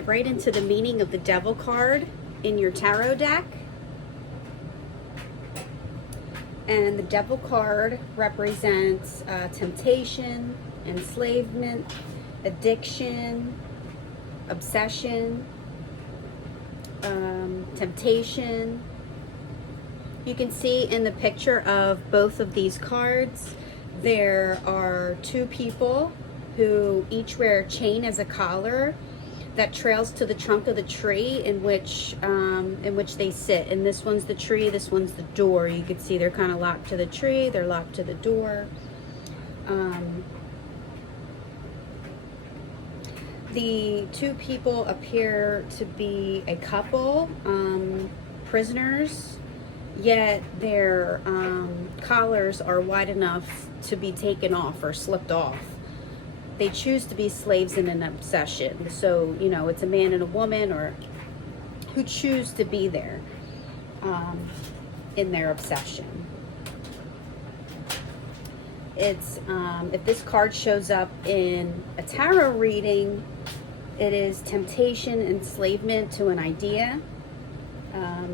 get right into the meaning of the Devil card in your tarot deck. And the Devil card represents temptation, enslavement, addiction, obsession, temptation. You can see in the picture of both of these cards, there are two people who each wear a chain as a collar that trails to the trunk of the tree in which they sit. And this one's the tree, this one's the door. You can see they're kind of locked to the tree, they're locked to the door. The two people appear to be a couple, prisoners, yet their collars are wide enough to be taken off or slipped off. They choose to be slaves in an obsession. So, you know, it's a man and a woman or who choose to be there in their obsession. It's if this card shows up in a tarot reading, it is temptation, enslavement to an idea,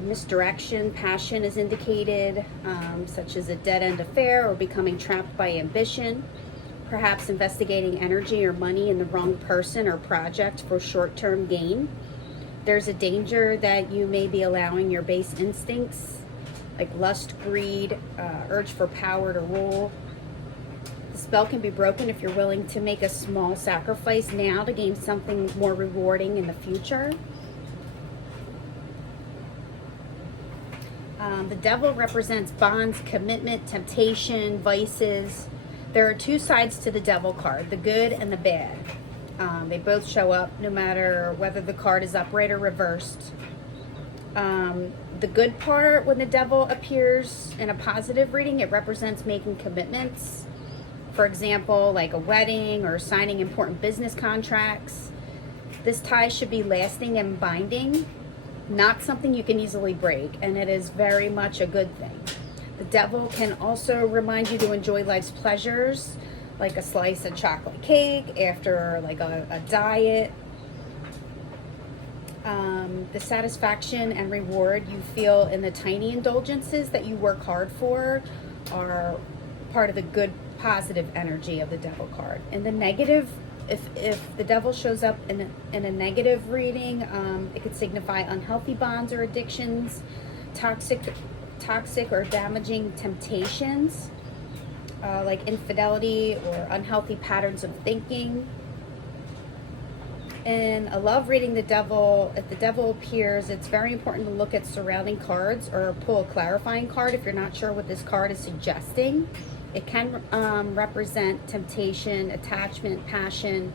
misdirection, passion is indicated, such as a dead-end affair or becoming trapped by ambition, perhaps investigating energy or money in the wrong person or project for short-term gain. There's a danger that you may be allowing your base instincts, like lust, greed, urge for power to rule. The spell can be broken if you're willing to make a small sacrifice now to gain something more rewarding in the future. The Devil represents bonds, commitment, temptation, vices. There are two sides to the Devil card, the good and the bad. They both show up no matter whether the card is upright or reversed. The good part, when the Devil appears in a positive reading, it represents making commitments. For example, like a wedding or signing important business contracts. This tie should be lasting and binding, not something you can easily break, and it is very much a good thing. The Devil can also remind you to enjoy life's pleasures, like a slice of chocolate cake after like a diet. The satisfaction and reward you feel in the tiny indulgences that you work hard for are part of the good, positive energy of the Devil card. And the negative, if the Devil shows up in a negative reading, it could signify unhealthy bonds or addictions, toxic or damaging temptations, like infidelity or unhealthy patterns of thinking. In a love reading, the Devil, if the Devil appears, it's very important to look at surrounding cards or pull a clarifying card if you're not sure what this card is suggesting. It can represent temptation, attachment, passion,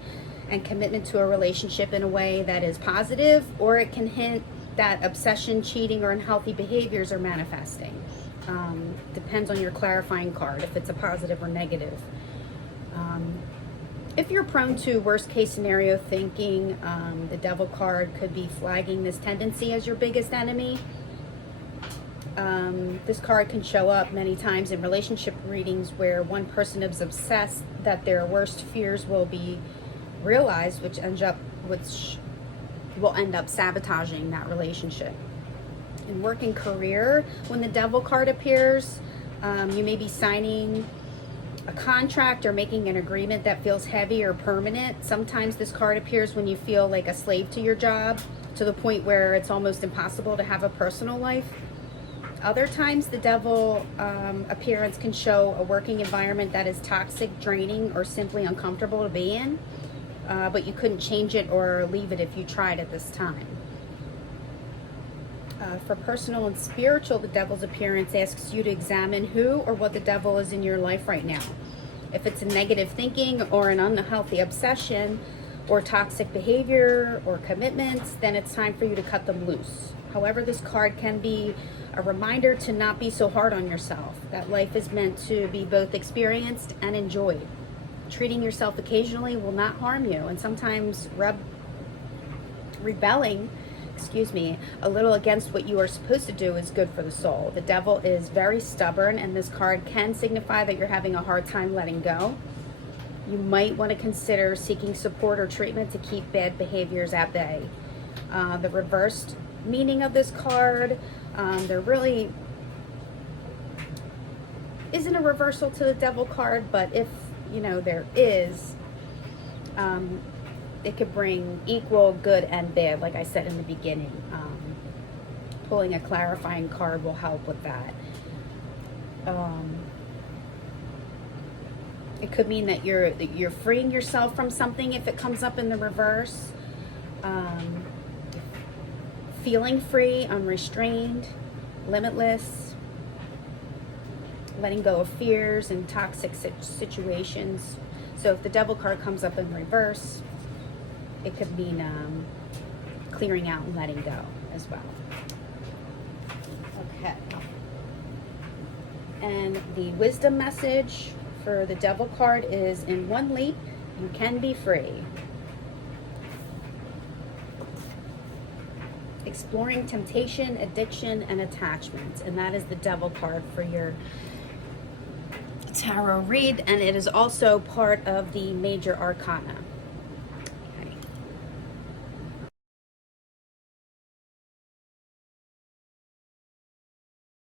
and commitment to a relationship in a way that is positive, or it can hint that obsession, cheating, or unhealthy behaviors are manifesting. Depends on your clarifying card, if it's a positive or negative. If you're prone to worst case scenario thinking, the Devil card could be flagging this tendency as your biggest enemy. This card can show up many times in relationship readings where one person is obsessed that their worst fears will be realized, which will end up sabotaging that relationship. In work and career, when the Devil card appears, you may be signing a contract or making an agreement that feels heavy or permanent. Sometimes this card appears when you feel like a slave to your job, to the point where it's almost impossible to have a personal life. Other times the Devil appearance can show a working environment that is toxic, draining, or simply uncomfortable to be in, but you couldn't change it or leave it if you tried at this time. For personal and spiritual, the Devil's appearance asks you to examine who or what the Devil is in your life right now. If it's a negative thinking or an unhealthy obsession or toxic behavior or commitments, then it's time for you to cut them loose. However, this card can be a reminder to not be so hard on yourself, that life is meant to be both experienced and enjoyed. Treating yourself occasionally will not harm you, and sometimes rebelling a little against what you are supposed to do is good for the soul. The Devil is very stubborn, and this card can signify that you're having a hard time letting go. You might want to consider seeking support or treatment to keep bad behaviors at bay. The reversed meaning of this card, there really isn't a reversal to the devil card, but if there is, it could bring equal good and bad, like I said in the beginning. Pulling a clarifying card will help with that. It could mean that you're freeing yourself from something if it comes up in the reverse. Feeling free, unrestrained, limitless, letting go of fears and toxic situations. So if the devil card comes up in reverse, it could mean clearing out and letting go as well. Okay. And the wisdom message for the devil card is, in one leap, you can be free. Exploring temptation, addiction, and attachment. And that is the devil card for your tarot read. And it is also part of the major arcana.